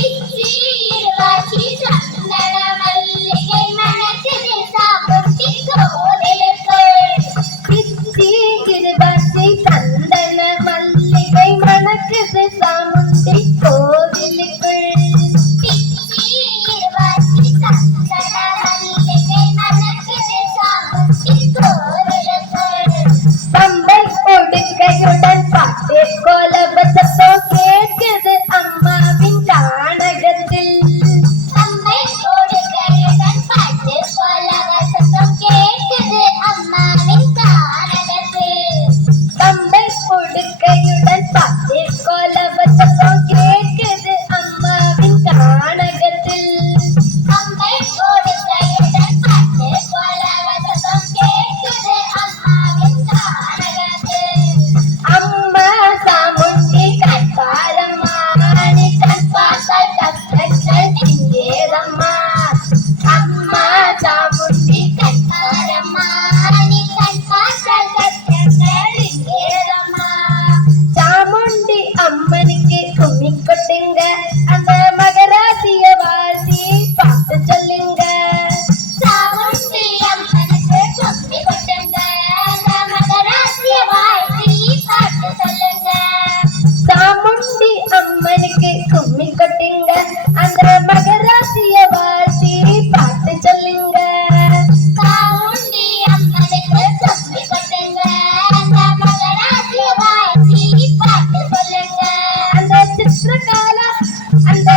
Sim. ಕಾಲ ಅಂದ್ರೆ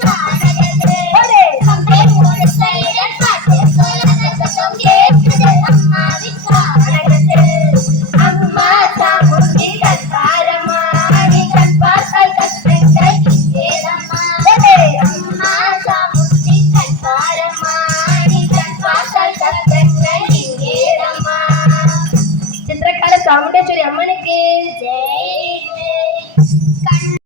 i'm going to show you